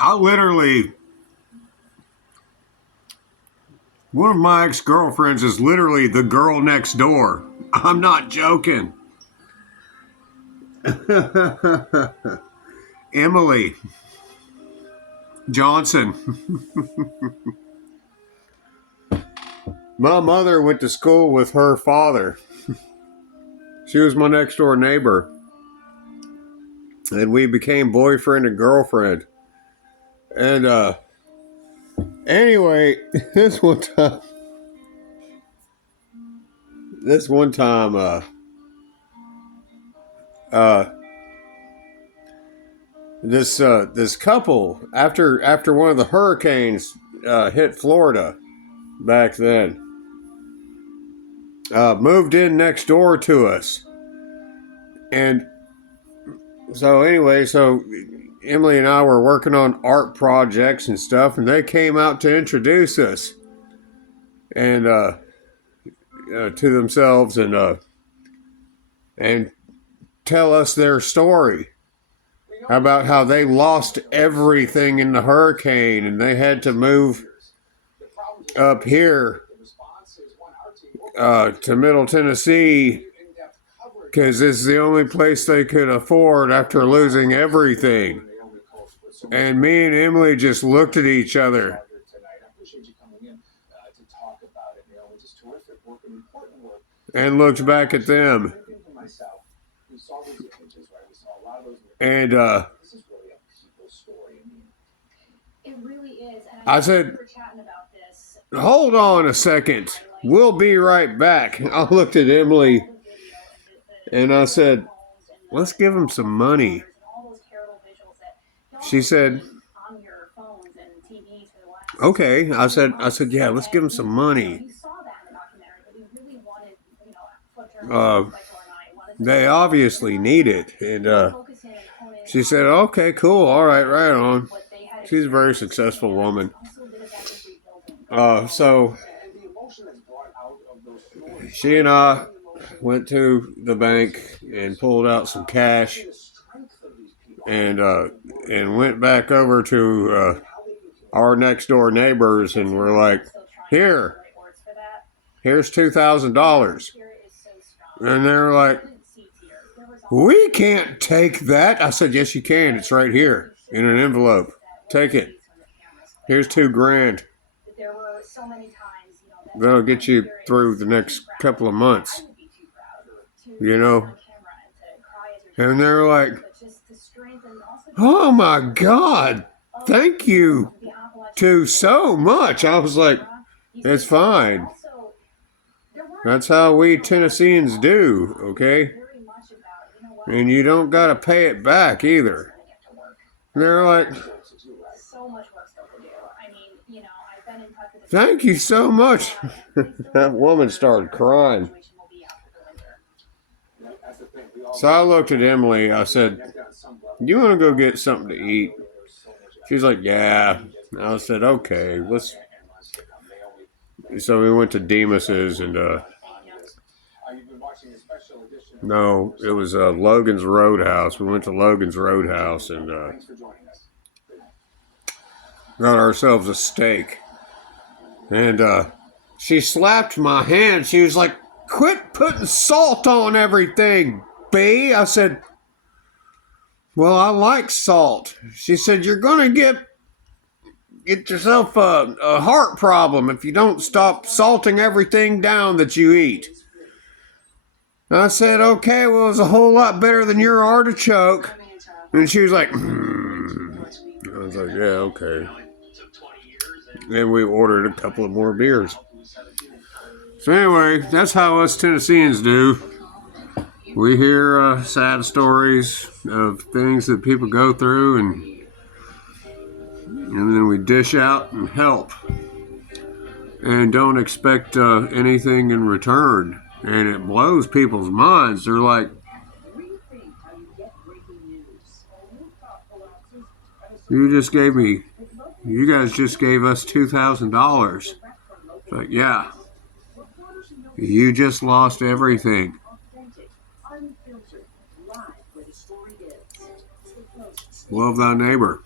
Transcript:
I literally, one of my ex-girlfriends is literally the girl next door. I'm not joking. Emily Johnson. My mother went to school with her father. She was my next door neighbor. And we became boyfriend and girlfriend. And anyway, this one time this couple, after one of the hurricanes hit Florida back then, moved in next door to us. And so anyway, Emily and I were working on art projects and stuff, and they came out to introduce us and to themselves and tell us their story about how they lost everything in the hurricane and they had to move up here to Middle Tennessee because it's the only place they could afford after losing everything. And me and Emily just looked at each other and looked back at them. And I said, hold on a second. We'll be right back. I looked at Emily and I said, let's give him some money. She said, okay. I said, yeah, let's give him some money. They obviously need it. And she said, okay, cool. All right, right on. She's a very successful woman. So she and I went to the bank and pulled out some cash and went back over to our next door neighbors and we're like, here's $2,000. And they're like, we can't take that. I said, yes, you can. It's right here in an envelope. Take it. Here's $2,000. That'll get you through the next couple of months. You know? And they're like, oh my God, thank you so much. I was like, it's fine. That's how we Tennesseans do, okay? And you don't got to pay it back either. And they're like, thank you so much. That woman started crying. So I looked at Emily. I said, you want to go get something to eat? She's like, yeah. I said, okay, let's. So we went to Demas's and no, it was Logan's Roadhouse. We went to Logan's Roadhouse and got ourselves a steak. And she slapped my hand. She was like, quit putting salt on everything, B. I said, well, I like salt. She said, you're going to get yourself a heart problem if you don't stop salting everything down that you eat. I said, okay, well, it was a whole lot better than your artichoke. And she was like, I was like, yeah, okay. Then we ordered a couple of more beers. So anyway, that's how us Tennesseans do. We hear sad stories of things that people go through and then we dish out and help. And don't expect anything in return. And it blows people's minds. They're like, you guys just gave us $2,000. Like, yeah. You just lost everything. Love thy neighbor.